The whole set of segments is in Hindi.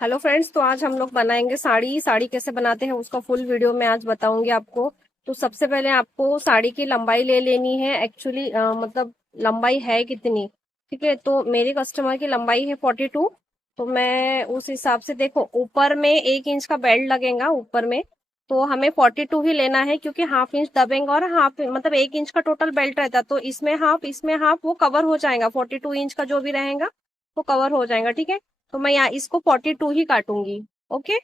हेलो फ्रेंड्स, तो आज हम लोग बनाएंगे साड़ी। साड़ी कैसे बनाते हैं उसका फुल वीडियो मैं आज बताऊंगी आपको। तो सबसे पहले आपको साड़ी की लंबाई ले लेनी है। एक्चुअली मतलब लंबाई है कितनी, ठीक है। तो मेरी कस्टमर की लंबाई है 42। तो मैं उस हिसाब से, देखो ऊपर में 1 इंच का बेल्ट लगेगा ऊपर में। तो हमें 42 ही लेना है, क्योंकि हाफ इंच दबेंगे और हाफ मतलब 1 इंच का टोटल बेल्ट रहता है। तो इसमें हाफ वो कवर हो जाएगा। 42 इंच का जो भी रहेगा वो कवर हो जाएगा, ठीक है। तो मैं यहाँ इसको 42 ही काटूंगी। ओके,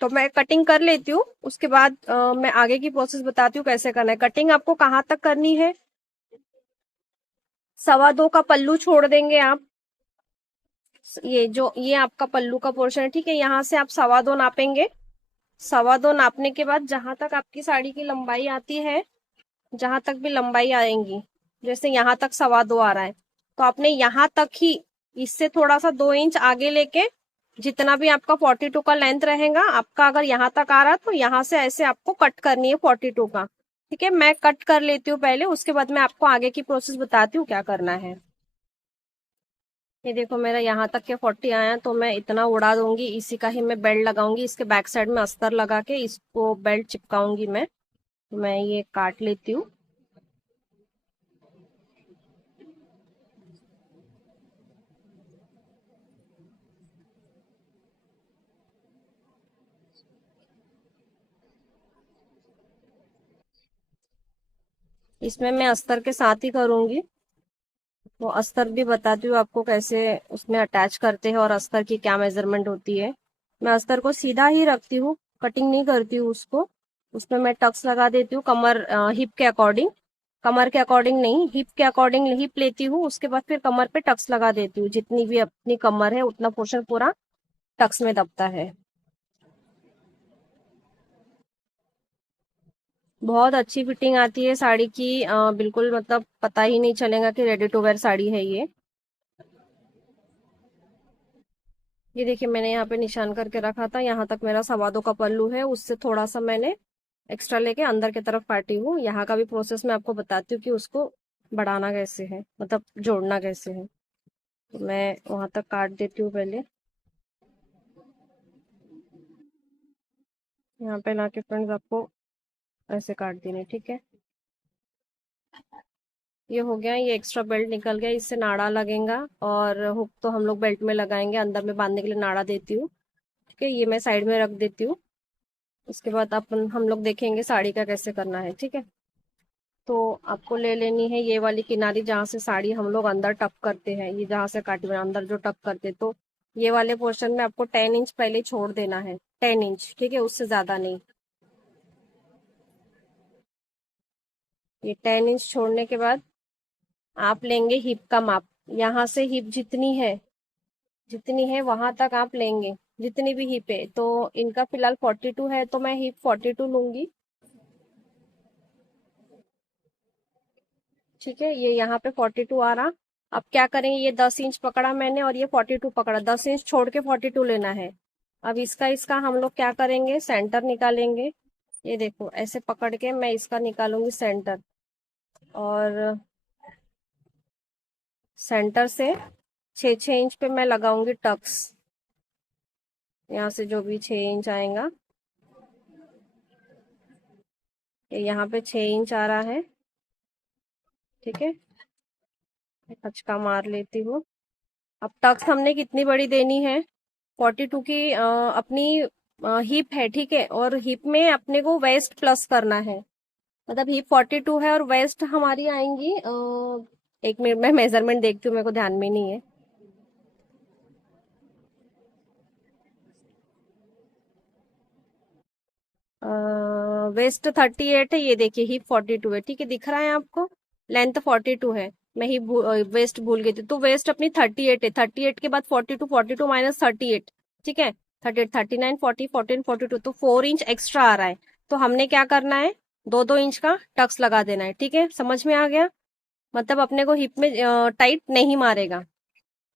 तो मैं कटिंग कर लेती हूँ। उसके बाद मैं आगे की प्रोसेस बताती हूँ कैसे करना है। कटिंग आपको कहाँ तक करनी है? 2.25 का पल्लू छोड़ देंगे आप। ये आपका पल्लू का पोर्शन है, ठीक है। यहाँ से आप 2.25 नापेंगे। 2.25 नापने के बाद जहां तक आपकी साड़ी की लंबाई आती है, जहां तक भी लंबाई आएंगी, जैसे यहाँ तक 2.25 आ रहा है, तो आपने यहाँ तक ही, इससे थोड़ा सा 2 इंच आगे लेके, जितना भी आपका 42 का लेंथ रहेगा आपका, अगर यहाँ तक आ रहा है तो यहाँ से ऐसे आपको कट करनी है 42 का। ठीक है, मैं कट कर लेती हूँ पहले, उसके बाद मैं आपको आगे की प्रोसेस बताती हूँ क्या करना है। ये देखो, मेरा यहाँ तक के 40 आया, तो मैं इतना उड़ा दूंगी। इसी का ही मैं बेल्ट लगाऊंगी। इसके बैक साइड में अस्तर लगा के इसको बेल्ट चिपकाऊंगी मैं ये काट लेती हूँ। इसमें मैं अस्तर के साथ ही करूंगी। तो अस्तर भी बताती हूँ आपको कैसे उसमें अटैच करते हैं और अस्तर की क्या मेजरमेंट होती है। मैं अस्तर को सीधा ही रखती हूँ, कटिंग नहीं करती हूँ उसको। उसमें मैं टक्स लगा देती हूँ कमर, हिप के अकॉर्डिंग। कमर के अकॉर्डिंग नहीं, हिप के अकॉर्डिंग हिप लेती हूँ। उसके बाद फिर कमर पे टक्स लगा देती हूँ। जितनी भी अपनी कमर है उतना पोर्शन पूरा टक्स में दबता है। बहुत अच्छी फिटिंग आती है साड़ी की। बिल्कुल मतलब पता ही नहीं चलेगा कि रेडी टू वेयर साड़ी है ये। ये देखिए, मैंने यहाँ पे निशान करके रखा था। यहाँ तक मेरा 2.25 का पल्लू है, उससे थोड़ा सा मैंने एक्स्ट्रा लेके अंदर की तरफ काटी हूँ। यहाँ का भी प्रोसेस मैं आपको बताती हूँ कि उसको बढ़ाना कैसे है, मतलब जोड़ना कैसे है। तो मैं वहां तक काट देती हूँ पहले। यहाँ पे लाके फ्रेंड्स आपको ऐसे काट देने, ठीक है। ये हो गया, ये एक्स्ट्रा बेल्ट निकल गया। इससे नाड़ा लगेगा और हुक तो हम लोग बेल्ट में लगाएंगे, अंदर में बांधने के लिए नाड़ा देती हूँ। ठीक है, ये मैं साइड में रख देती हूँ। उसके बाद अपन हम लोग देखेंगे साड़ी का कैसे करना है, ठीक है। तो आपको ले लेनी है ये वाली किनारी, जहाँ से साड़ी हम लोग अंदर टक करते हैं। ये जहाँ से काटी हुई अंदर जो टक करते, तो ये वाले पोर्शन में आपको 10 इंच पहले छोड़ देना है। 10 इंच, ठीक है, उससे ज्यादा नहीं। ये 10 इंच छोड़ने के बाद आप लेंगे हिप का माप। यहाँ से हिप जितनी है वहां तक आप लेंगे, जितनी भी हिप है। तो इनका फिलहाल 42 है, तो मैं हिप 42 लूंगी। ठीक है, ये यहाँ पे 42 आ रहा। अब क्या करेंगे, ये 10 इंच पकड़ा मैंने और ये 42 पकड़ा। 10 इंच छोड़ के 42 लेना है। अब इसका इसका हम लोग क्या करेंगे, सेंटर निकालेंगे। ये देखो, ऐसे पकड़ के मैं इसका निकालूंगी सेंटर। और सेंटर से 6-6 इंच पे मैं लगाऊंगी टक्स। यहाँ से जो भी 6 इंच आएगा, ये यहाँ पे 6 इंच आ रहा है, ठीक है। हचका मार लेती हूँ। अब टक्स हमने कितनी बड़ी देनी है? 42 की अपनी हिप है, ठीक है। और हिप में अपने को वेस्ट प्लस करना है। मतलब हिप 42 है और वेस्ट हमारी आएंगी 1 मिनट में मेजरमेंट देखती हूँ, मेरे को ध्यान में नहीं है। वेस्ट 38 है, ये देखिए हिप 42 है, ठीक है, दिख रहा है आपको। लेंथ 42 है। मैं ही वेस्ट भूल गई थी। तो वेस्ट अपनी 38 है। 38 के बाद 42, 42 माइनस 38, ठीक है। 38, 39, 40, 14, 42, तो 4 इंच एक्स्ट्रा आ रहा है। तो हमने क्या करना है, 2-2 इंच का टक्स लगा देना है, ठीक है। समझ में आ गया? मतलब अपने को हिप में टाइट नहीं मारेगा।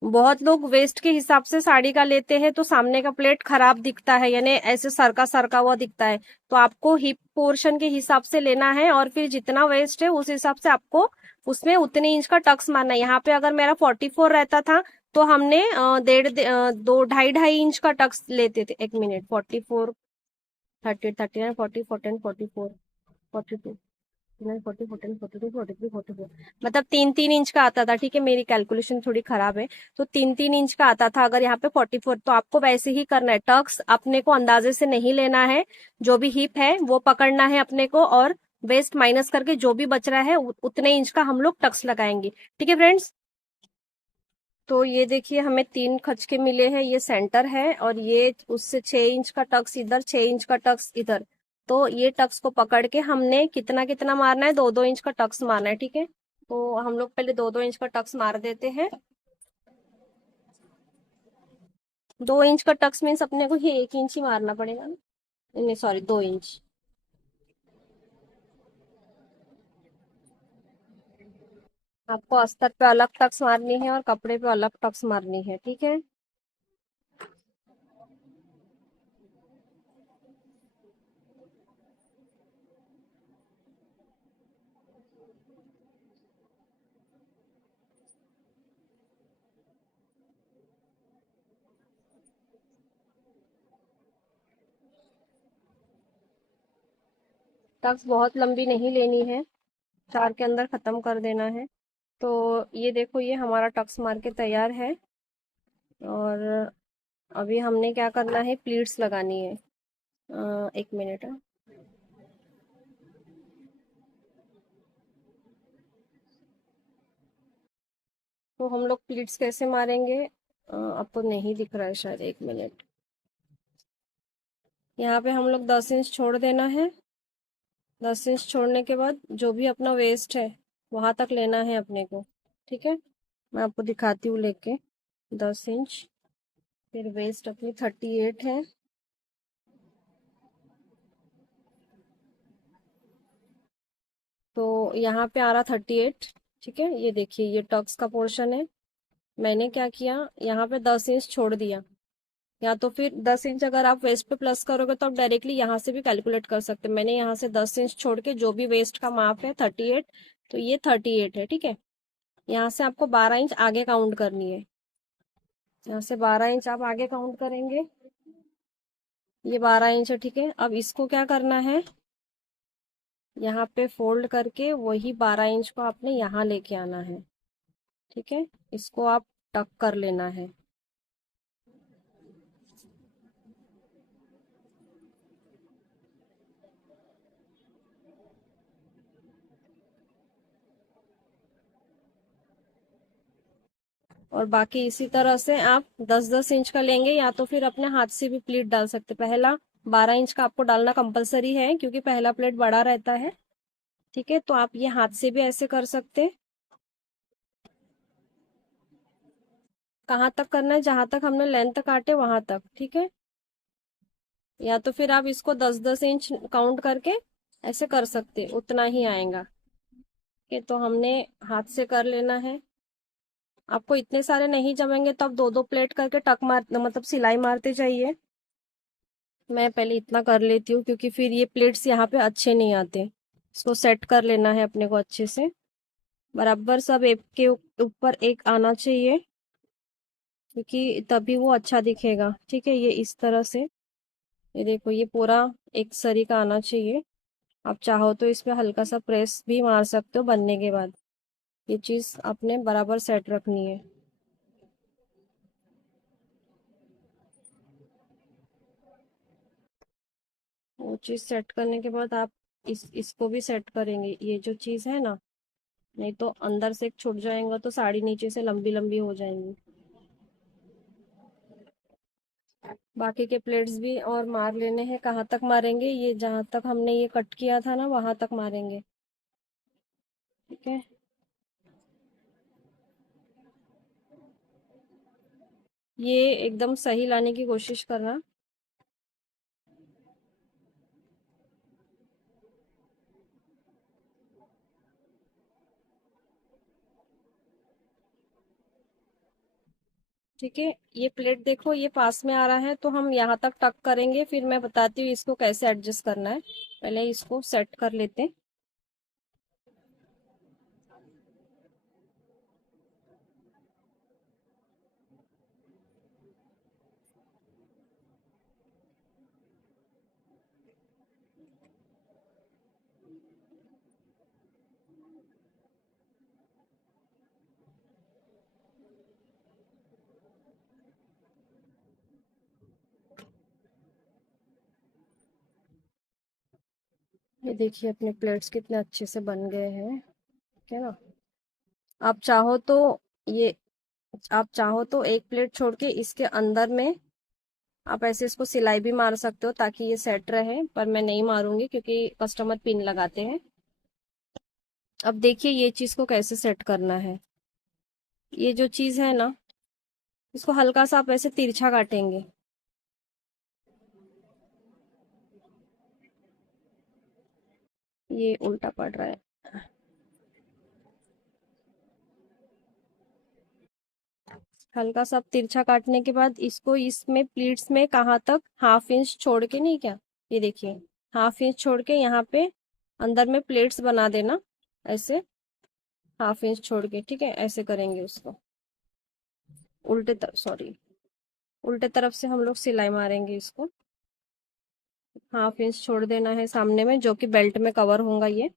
बहुत लोग वेस्ट के हिसाब से साड़ी का लेते हैं, तो सामने का प्लेट खराब दिखता है, यानी ऐसे सरका सरका हुआ दिखता है। तो आपको हिप पोर्शन के हिसाब से लेना है, और फिर जितना वेस्ट है उस हिसाब से आपको उसमें उतने इंच का टक्स मारना है। यहाँ पे अगर मेरा 44 रहता था, तो हमने 2.5 का टक्स लेते थे। 1 मिनट, 44, 30, 39, 40, 14, 44, 42, 40, 14, 42, 43, 44, मतलब 3-3 इंच का आता था। ठीक है, मेरी कैलकुलेशन थोड़ी खराब है। तो 3-3 इंच का आता था। अगर यहाँ पे 44, तो आपको वैसे ही करना है। टक्स अपने को अंदाजे से नहीं लेना है, जो भी हिप है वो पकड़ना है अपने को, और वेस्ट माइनस करके जो भी बच रहा है उतने इंच का हम लोग टक्स लगाएंगे। ठीक है फ्रेंड्स, तो ये देखिए हमें 3 खचके मिले हैं। ये सेंटर है, और ये उससे 6 इंच का टक्स इधर, 6 इंच का टक्स इधर। तो ये टक्स को पकड़ के हमने कितना कितना मारना है, 2-2 इंच का टक्स मारना है। ठीक है, तो हम लोग पहले 2-2 इंच का टक्स मार देते हैं। 2 इंच का टक्स मीन्स अपने को ये 1 इंच ही मारना पड़ेगा ना, नहीं सॉरी, 2 इंच। आपको अस्तर पे अलग टक्स मारनी है और कपड़े पे अलग टक्स मारनी है। ठीक है, टक्स बहुत लंबी नहीं लेनी है, 4 के अंदर खत्म कर देना है। तो ये देखो, ये हमारा टक्स मार के तैयार है। और अभी हमने क्या करना है, प्लीट्स लगानी है। 1 मिनट। तो हम लोग प्लीट्स कैसे मारेंगे, आपको नहीं दिख रहा है शायद। 1 मिनट, यहाँ पे हम लोग 10 इंच छोड़ देना है। 10 इंच छोड़ने के बाद जो भी अपना वेस्ट है वहां तक लेना है अपने को। ठीक है, मैं आपको दिखाती हूँ लेके। 10 इंच, फिर वेस्ट अपनी 38 है। तो यहाँ पे आ रहा 38। ठीक है, ये देखिए ये टक्स का पोर्शन है। मैंने क्या किया, यहाँ पे 10 इंच छोड़ दिया। या तो फिर 10 इंच अगर आप वेस्ट पे प्लस करोगे तो आप डायरेक्टली यहाँ से भी कैलकुलेट कर सकते हैं। मैंने यहाँ से 10 इंच छोड़ के जो भी वेस्ट का माप है 38, तो ये 38 है। ठीक है, यहाँ से आपको 12 इंच आगे काउंट करनी है। यहाँ से 12 इंच आप आगे काउंट करेंगे, ये 12 इंच है। ठीक है, अब इसको क्या करना है, यहाँ पे फोल्ड करके वही 12 इंच को आपने यहाँ लेके आना है। ठीक है, इसको आप टक कर लेना है। और बाकी इसी तरह से आप 10-10 इंच का लेंगे, या तो फिर अपने हाथ से भी प्लीट डाल सकते। पहला 12 इंच का आपको डालना कंपलसरी है, क्योंकि पहला प्लेट बड़ा रहता है। ठीक है, तो आप ये हाथ से भी ऐसे कर सकते। कहाँ तक करना है, जहां तक हमने लेंथ काटे वहां तक। ठीक है, या तो फिर आप इसको 10-10 इंच काउंट करके ऐसे कर सकते, उतना ही आएगा। ठीक है, तो हमने हाथ से कर लेना है। आपको इतने सारे नहीं जमेंगे तो आप 2-2 प्लेट करके टक मार, मतलब सिलाई मारते जाइए। मैं पहले इतना कर लेती हूँ, क्योंकि फिर ये प्लेट्स यहाँ पे अच्छे नहीं आते। इसको सेट कर लेना है अपने को अच्छे से, बराबर सब एक के ऊपर एक आना चाहिए, क्योंकि तभी वो अच्छा दिखेगा। ठीक है, ये इस तरह से, ये देखो ये पूरा एक सरी का आना चाहिए। आप चाहो तो इस पे हल्का सा प्रेस भी मार सकते हो बनने के बाद। ये चीज आपने बराबर सेट रखनी है। वो चीज सेट करने के बाद आप इसको भी सेट करेंगे, ये जो चीज है ना, नहीं तो अंदर से छूट जाएगा तो साड़ी नीचे से लंबी लंबी हो जाएंगी। बाकी के प्लेट्स भी और मार लेने हैं। कहाँ तक मारेंगे, ये जहां तक हमने ये कट किया था ना वहां तक मारेंगे। ठीक है, ये एकदम सही लाने की कोशिश करना। ठीक है, ये प्लेट देखो ये पास में आ रहा है, तो हम यहाँ तक टक करेंगे, फिर मैं बताती हूँ इसको कैसे एडजस्ट करना है। पहले इसको सेट कर लेते हैं। ये देखिए अपने प्लेट्स कितने अच्छे से बन गए हैं, ठीक है ना। आप चाहो तो ये आप चाहो तो एक प्लेट छोड़ के इसके अंदर में आप ऐसे इसको सिलाई भी मार सकते हो ताकि ये सेट रहे, पर मैं नहीं मारूंगी क्योंकि कस्टमर पिन लगाते हैं। अब देखिए ये चीज को कैसे सेट करना है। ये जो चीज है ना, इसको हल्का सा आप ऐसे तिरछा काटेंगे। ये उल्टा पड़ रहा है। हल्का सा तिरछा काटने के बाद इसको इसमें प्लीट्स में कहाँ तक, 1/2 इंच छोड़ के, नहीं क्या, ये देखिए 1/2 इंच छोड़ के यहाँ पे अंदर में प्लेट्स बना देना ऐसे, 1/2 इंच छोड़ के, ठीक है। ऐसे करेंगे उसको उल्टे तरफ, सॉरी, उल्टे तरफ से हम लोग सिलाई मारेंगे इसको। 1/2 इंच छोड़ देना है सामने में, जो कि बेल्ट में कवर होगा ये।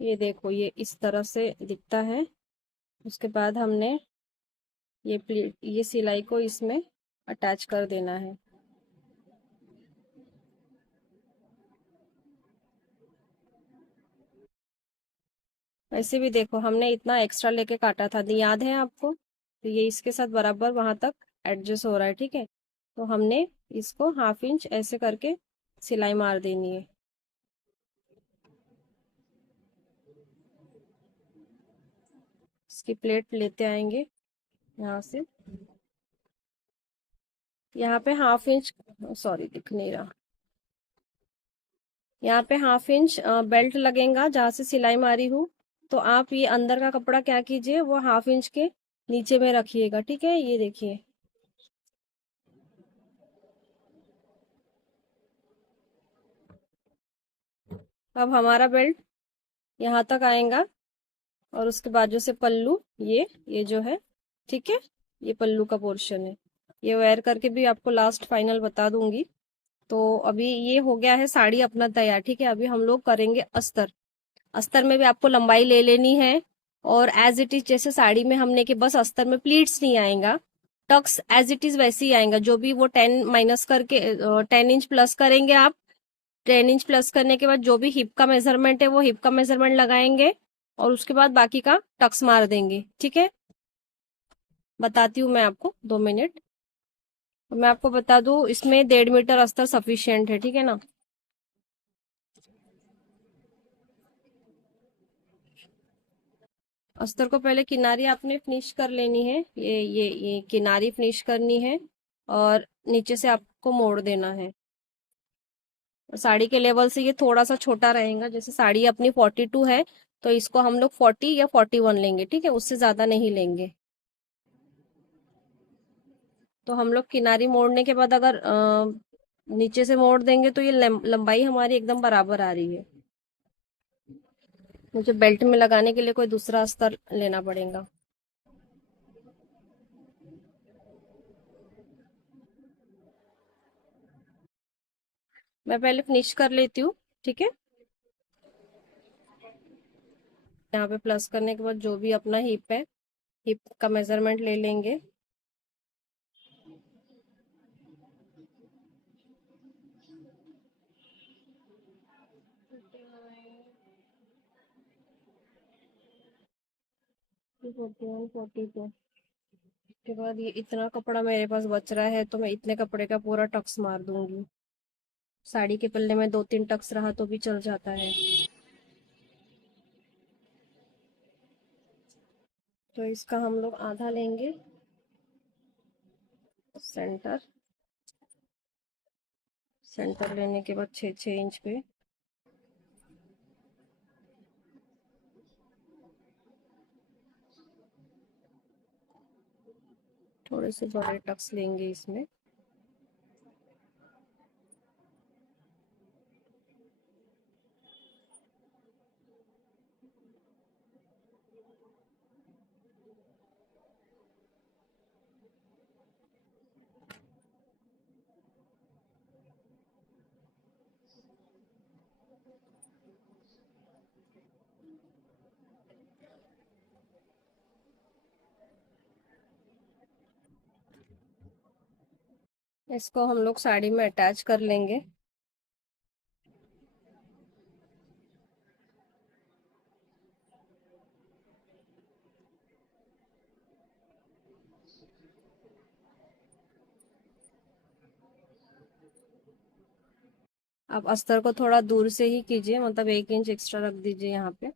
ये देखो ये इस तरह से दिखता है। उसके बाद हमने ये प्लेट, ये सिलाई को इसमें अटैच कर देना है। वैसे भी देखो हमने इतना एक्स्ट्रा लेके काटा था, याद है आपको, तो ये इसके साथ बराबर वहां तक एडजस्ट हो रहा है, ठीक है। तो हमने इसको 1/2 इंच ऐसे करके सिलाई मार देनी है। इसकी प्लेट लेते आएंगे यहाँ से, यहाँ पे 1/2 इंच, सॉरी दिख नहीं रहा, यहाँ पे 1/2 इंच बेल्ट लगेगा जहाँ से सिलाई मारी हूँ। तो आप ये अंदर का कपड़ा क्या कीजिए, वो 1/2 इंच के नीचे में रखिएगा, ठीक है। ये देखिए अब हमारा बेल्ट यहाँ तक आएगा, और उसके बाजू से पल्लू, ये जो है, ठीक है, ये पल्लू का पोर्शन है। ये वेयर करके भी आपको लास्ट फाइनल बता दूंगी। तो अभी ये हो गया है साड़ी अपना तैयार, ठीक है। अभी हम लोग करेंगे अस्तर। अस्तर में भी आपको लंबाई ले लेनी है, और एज इट इज जैसे साड़ी में हमने कि बस अस्तर में प्लीट्स नहीं आएगा, टक्स एज इट इज वैसे ही आएगा। जो भी वो 10 माइनस करके 10 इंच प्लस करेंगे आप, 10 इंच प्लस करने के बाद जो भी हिप का मेजरमेंट है वो हिप का मेजरमेंट लगाएंगे, और उसके बाद बाकी का टक्स मार देंगे, ठीक है। बताती हूँ मैं आपको, 2 मिनट। तो मैं आपको बता दूं, इसमें 1.5 मीटर अस्तर सफिशियंट है, ठीक है ना। अस्तर को पहले किनारी आपने फिनिश कर लेनी है, ये किनारी फिनिश करनी है, और नीचे से आपको मोड़ देना है। और साड़ी के लेवल से ये थोड़ा सा छोटा रहेगा, जैसे साड़ी अपनी 42 है, तो इसको हम लोग 40 या 41 लेंगे, ठीक है, उससे ज्यादा नहीं लेंगे। तो हम लोग किनारी मोड़ने के बाद अगर नीचे से मोड़ देंगे तो ये लंबाई हमारी एकदम बराबर आ रही है। मुझे बेल्ट में लगाने के लिए कोई दूसरा अस्तर लेना पड़ेगा। मैं पहले फिनिश कर लेती हूँ, ठीक है। यहाँ पे प्लस करने के बाद जो भी अपना हिप है, हिप का मेजरमेंट ले लेंगे। फोर्टी 42 के बाद ये इतना कपड़ा मेरे पास बच रहा है, तो मैं इतने कपड़े का पूरा टक्स मार दूंगी। साड़ी के पल्ले में 2-3 टक्स रहा तो भी चल जाता है। तो इसका हम लोग आधा लेंगे, सेंटर। सेंटर लेने के बाद 6-6 इंच पे थोड़े से बड़े टक्स लेंगे इसमें। इसको हम लोग साड़ी में अटैच कर लेंगे। आप अस्तर को थोड़ा दूर से ही कीजिए, मतलब 1 इंच एक्स्ट्रा रख दीजिए यहाँ पे।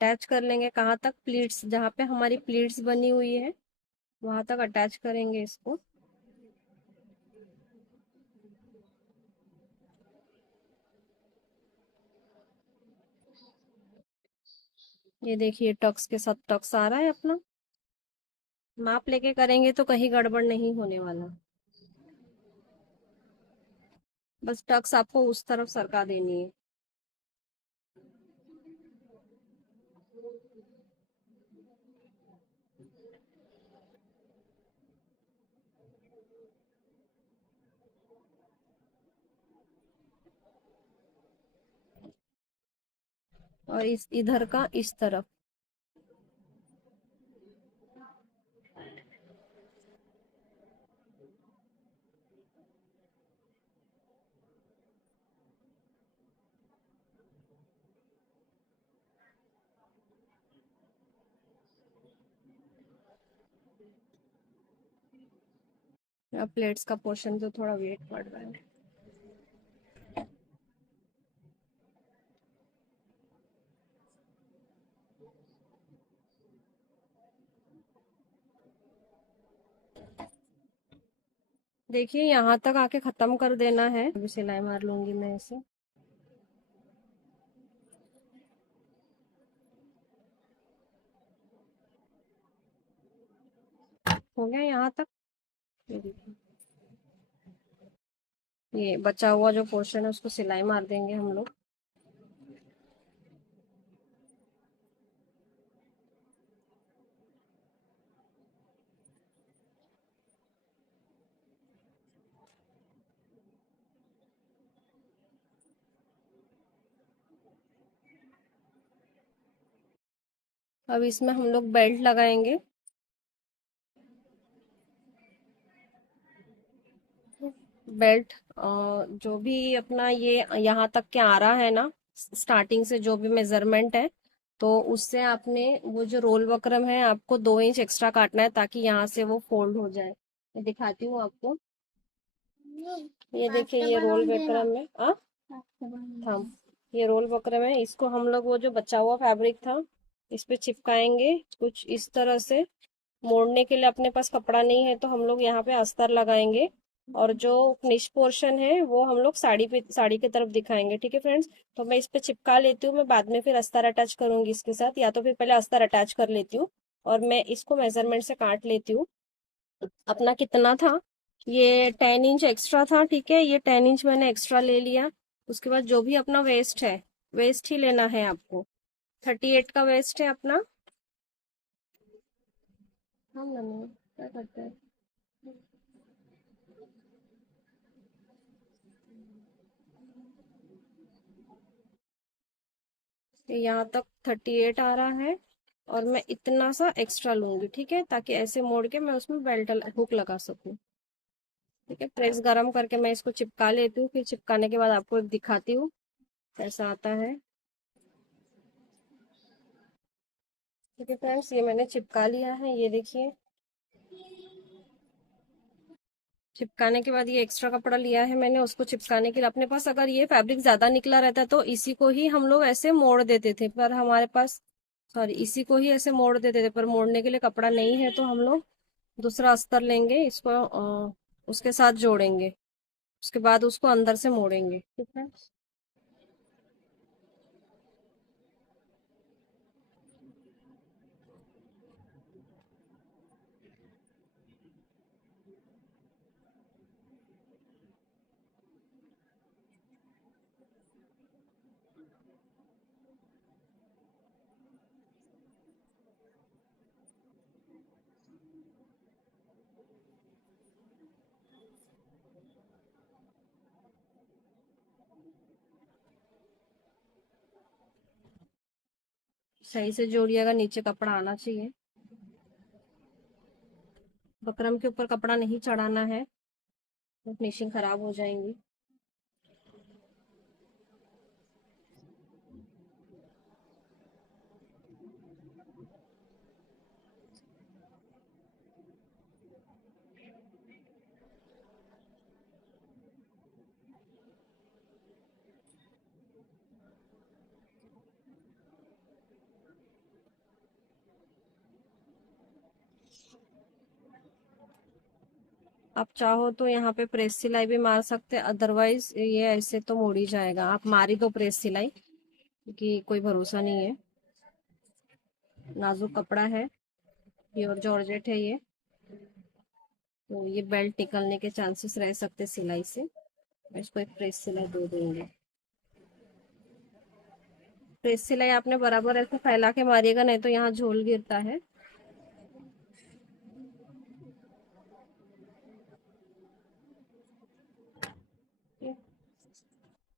अटैच कर लेंगे कहाँ तक? प्लीट्स, जहाँ पे हमारी प्लीट्स बनी हुई है वहां तक अटैच करेंगे इसको। ये देखिए टक्स के साथ टक्स आ रहा है अपना। माप लेके करेंगे तो कहीं गड़बड़ नहीं होने वाला। बस टक्स आपको उस तरफ सरका देनी है। और इस इधर का इस तरफ। अब प्लेट्स का पोर्शन तो थोड़ा वेट पड़ रहा है। देखिए यहाँ तक आके खत्म कर देना है। अभी सिलाई मार लूंगी मैं इसे। हो गया यहाँ तक। ये देखिए, ये बचा हुआ जो पोर्शन है उसको सिलाई मार देंगे हम लोग। अब इसमें हम लोग बेल्ट लगाएंगे। बेल्ट जो भी अपना ये यहाँ तक के आ रहा है ना, स्टार्टिंग से जो भी मेजरमेंट है, तो उससे आपने वो जो रोल वक्रम है आपको 2 इंच एक्स्ट्रा काटना है ताकि यहाँ से वो फोल्ड हो जाए। मैं दिखाती हूँ आपको। ये देखिए ये रोल वक्रम है। हाँ, ये रोल वक्रम है। इसको हम लोग वो जो बचा हुआ फैब्रिक था इस पे चिपकाएंगे कुछ इस तरह से। मोड़ने के लिए अपने पास कपड़ा नहीं है तो हम लोग यहाँ पे अस्तर लगाएंगे, और जो फिनिश पोर्शन है वो हम लोग साड़ी पे, साड़ी की तरफ दिखाएंगे। ठीक है फ्रेंड्स, तो मैं इस पे चिपका लेती हूँ। मैं बाद में फिर अस्तर अटैच करूंगी इसके साथ, या तो फिर पहले अस्तर अटैच कर लेती हूँ और मैं इसको मेजरमेंट से काट लेती हूँ। अपना कितना था? ये 10 इंच एक्स्ट्रा था। ठीक है, ये 10 इंच मैंने एक्स्ट्रा ले लिया। उसके बाद जो भी अपना वेस्ट है, वेस्ट ही लेना है आपको। 38 का वेस्ट है अपना। हम ना क्या करते हैं, यहाँ तक 38 आ रहा है और मैं इतना सा एक्स्ट्रा लूंगी। ठीक है, ताकि ऐसे मोड़ के मैं उसमें बेल्ट हुक लगा सकूं। ठीक है, प्रेस गरम करके मैं इसको चिपका लेती हूँ, फिर चिपकाने के बाद आपको दिखाती हूँ कैसा आता है। ठीक है फ्रेंड्स, ये मैंने चिपका लिया है, ये देखिए। चिपकाने के बाद ये एक्स्ट्रा कपड़ा लिया है मैंने उसको चिपकाने के लिए। अपने पास अगर ये फैब्रिक ज्यादा निकला रहता तो इसी को ही हम लोग ऐसे मोड़ देते थे, पर हमारे पास, सॉरी, इसी को ही ऐसे मोड़ देते थे, पर मोड़ने के लिए कपड़ा नहीं है तो हम लोग दूसरा अस्तर लेंगे, इसको उसके साथ जोड़ेंगे, उसके बाद उसको अंदर से मोड़ेंगे। ठीक है। सही से जोड़िएगा, नीचे कपड़ा आना चाहिए। बकरम के ऊपर कपड़ा नहीं चढ़ाना है, तो फिनिशिंग खराब हो जाएंगी। आप चाहो तो यहाँ पे प्रेस सिलाई भी मार सकते हैं, अदरवाइज ये ऐसे तो मुड़ ही जाएगा। आप मारी दो प्रेस सिलाई, क्योंकि कोई भरोसा नहीं है। नाजुक कपड़ा है, प्योर जॉर्जेट है ये, तो ये बेल्ट निकलने के चांसेस रह सकते सिलाई से। इसको एक प्रेस सिलाई दे देंगे। प्रेस सिलाई आपने बराबर ऐसे फैला के मारिएगा, नहीं तो यहाँ झोल गिरता है।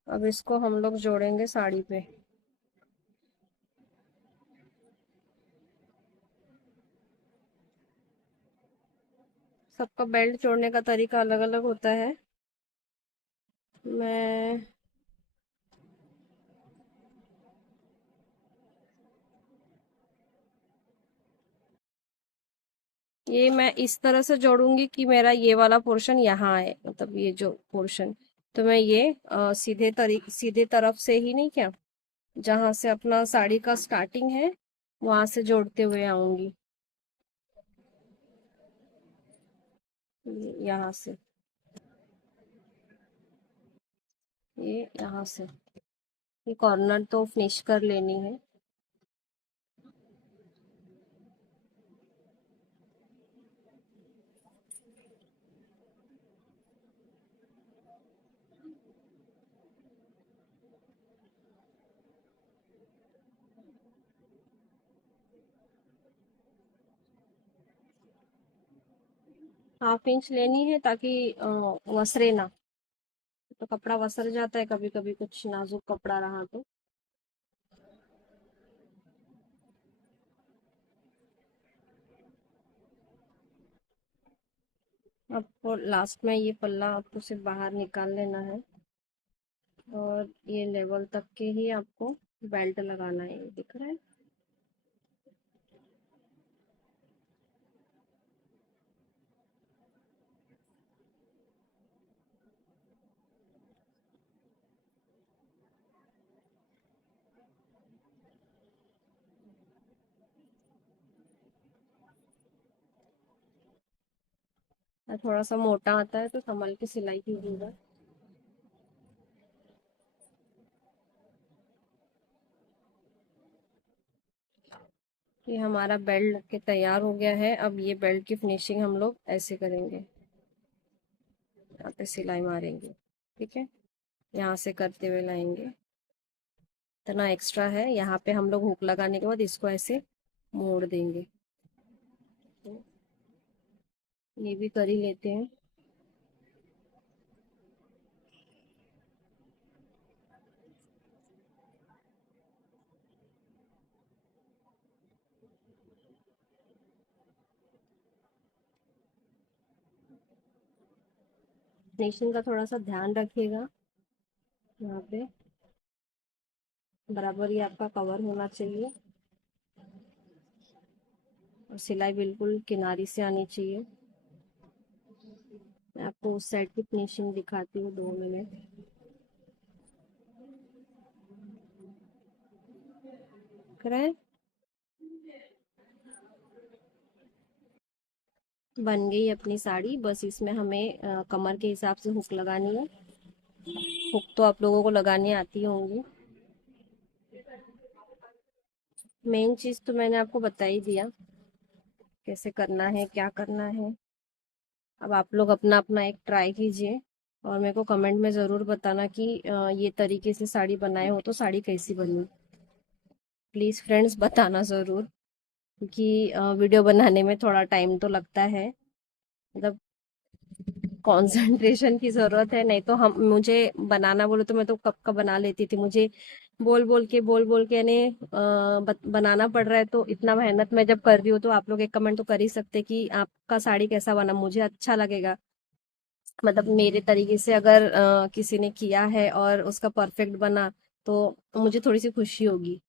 अब इसको हम लोग जोड़ेंगे साड़ी पे। सबका बेल्ट जोड़ने का तरीका अलग अलग होता है। मैं मैं इस तरह से जोड़ूंगी कि मेरा ये वाला पोर्शन यहाँ है, मतलब ये जो पोर्शन, तो मैं ये सीधे तरफ से ही नहीं, क्या जहाँ से अपना साड़ी का स्टार्टिंग है वहां से जोड़ते हुए आऊंगी, यहाँ से, ये यहाँ से, ये कॉर्नर तो फिनिश कर लेनी है। हाफ इंच लेनी है ताकि वसरे ना, तो कपड़ा वसर जाता है कभी कभी, कुछ नाजुक कपड़ा रहा तो। आपको लास्ट में ये पल्ला आपको सिर्फ बाहर निकाल लेना है, और ये लेवल तक के ही आपको बेल्ट लगाना है, ये दिख रहा है। और थोड़ा सा मोटा आता है तो संभल के सिलाई कीजिएगा। ये हमारा बेल्ट के तैयार हो गया है। अब ये बेल्ट की फिनिशिंग हम लोग ऐसे करेंगे, यहाँ पे सिलाई मारेंगे, ठीक है, यहाँ से करते हुए लाएंगे। इतना एक्स्ट्रा है, यहाँ पे हम लोग हुक लगाने के बाद इसको ऐसे मोड़ देंगे। तो ये भी कर ही लेते हैं। फिनिशिंग का थोड़ा सा ध्यान रखिएगा, यहाँ पे बराबर ही आपका कवर होना चाहिए, और सिलाई बिल्कुल किनारी से आनी चाहिए। मैं आपको उस साइड की फिनिशिंग दिखाती हूँ, 2 मिनट। करें, बन गई अपनी साड़ी। बस इसमें हमें कमर के हिसाब से हुक लगानी है। हुक तो आप लोगों को लगानी आती होंगी। मेन चीज तो मैंने आपको बता ही दिया, कैसे करना है, क्या करना है। अब आप लोग अपना अपना एक ट्राई कीजिए, और मेरे को कमेंट में ज़रूर बताना कि ये तरीके से साड़ी बनाए हो तो साड़ी कैसी बनी। प्लीज़ फ्रेंड्स बताना ज़रूर, क्योंकि वीडियो बनाने में थोड़ा टाइम तो लगता है, मतलब कंसंट्रेशन की ज़रूरत है। नहीं तो हम मुझे बनाना बोलो तो मैं तो कब का बना लेती थी। मुझे बोल बोल के यानी बनाना पड़ रहा है, तो इतना मेहनत मैं जब कर रही हूँ तो आप लोग एक कमेंट तो कर ही सकते कि आपका साड़ी कैसा बना, मुझे अच्छा लगेगा। मतलब मेरे तरीके से अगर किसी ने किया है और उसका परफेक्ट बना तो मुझे थोड़ी सी खुशी होगी।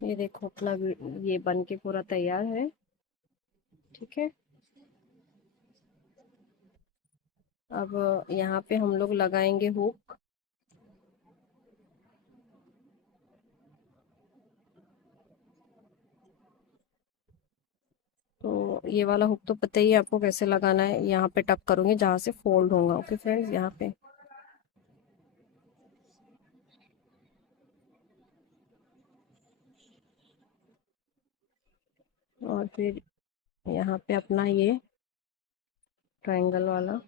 ये देखो अपना ये बन के पूरा तैयार है। ठीक है, अब यहाँ पे हम लोग लगाएंगे हुक। तो ये वाला हुक तो पता ही है आपको कैसे लगाना है, यहाँ पे टक करूंगी जहाँ से फोल्ड होगा। ओके फ्रेंड्स, यहाँ पे। और फिर यहाँ पे अपना ये ट्रायंगल वाला।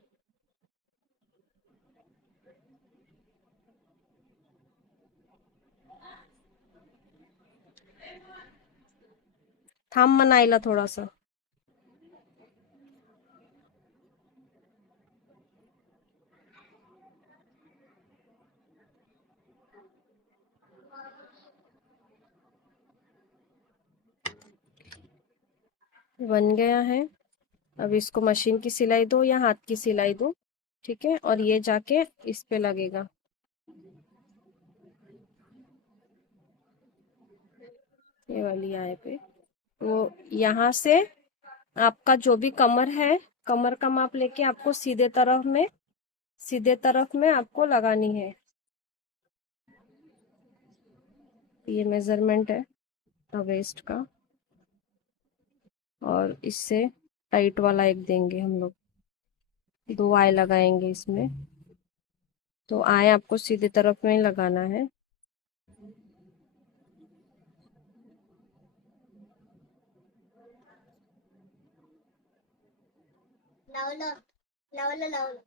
थांब मनायला थोडासा। बन गया है। अब इसको मशीन की सिलाई दो या हाथ की सिलाई दो। ठीक है, और ये जाके इस पे लगेगा। ये वाली यहाँ पे। तो यहाँ से आपका जो भी कमर है, कमर का माप लेके आपको सीधे तरफ में आपको लगानी है। ये मेजरमेंट है वेस्ट का। और इससे टाइट वाला एक देंगे हम लोग, दो आए लगाएंगे इसमें। तो आए आपको सीधे तरफ में ही लगाना है। लावलं लावलं लावलं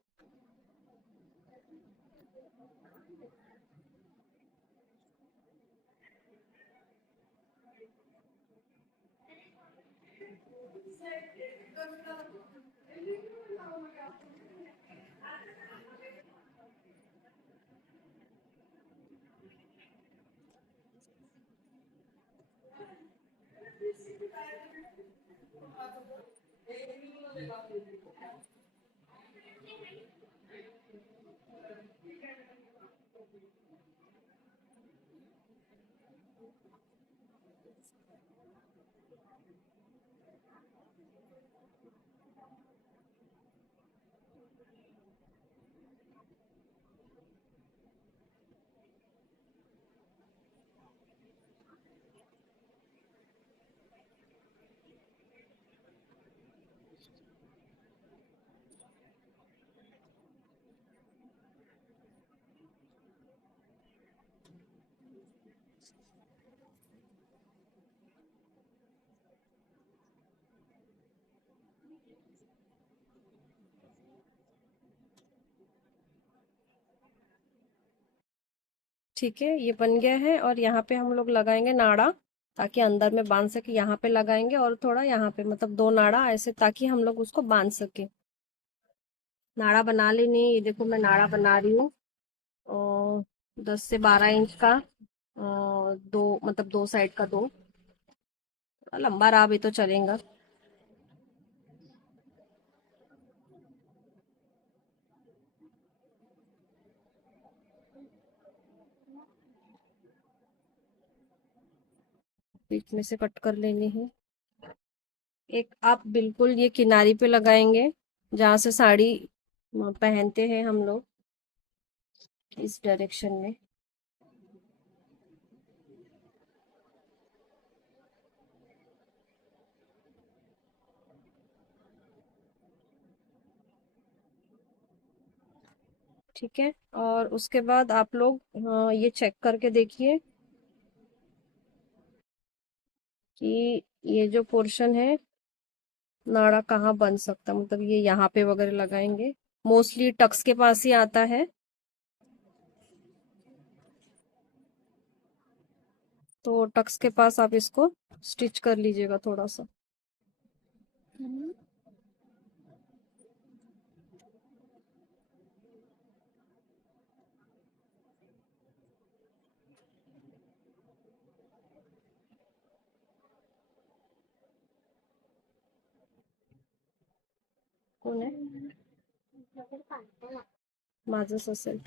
ठीक है, ये बन गया है। और यहाँ पे हम लोग लगाएंगे नाड़ा, ताकि अंदर में बांध सके। यहाँ पे लगाएंगे और थोड़ा यहाँ पे, मतलब दो नाड़ा ऐसे, ताकि हम लोग उसको बांध सके। नाड़ा बना लेनी है। ये देखो मैं नाड़ा बना रही हूँ। और 10 से 12 इंच का, दो मतलब दो साइड का दो। लंबा रहा भी तो चलेगा। बीच में से कट कर लेनी है। एक आप बिल्कुल ये किनारी पे लगाएंगे, जहाँ से साड़ी पहनते हैं हम लोग, इस डायरेक्शन में। ठीक है। और उसके बाद आप लोग ये चेक करके देखिए कि ये जो पोर्शन है नाड़ा कहाँ बन सकता है, मतलब ये यहाँ पे वगैरह लगाएंगे, मोस्टली टक्स के पास ही आता है। तो टक्स के पास आप इसको स्टिच कर लीजिएगा थोड़ा सा। कोण आहे? माझंच असेल।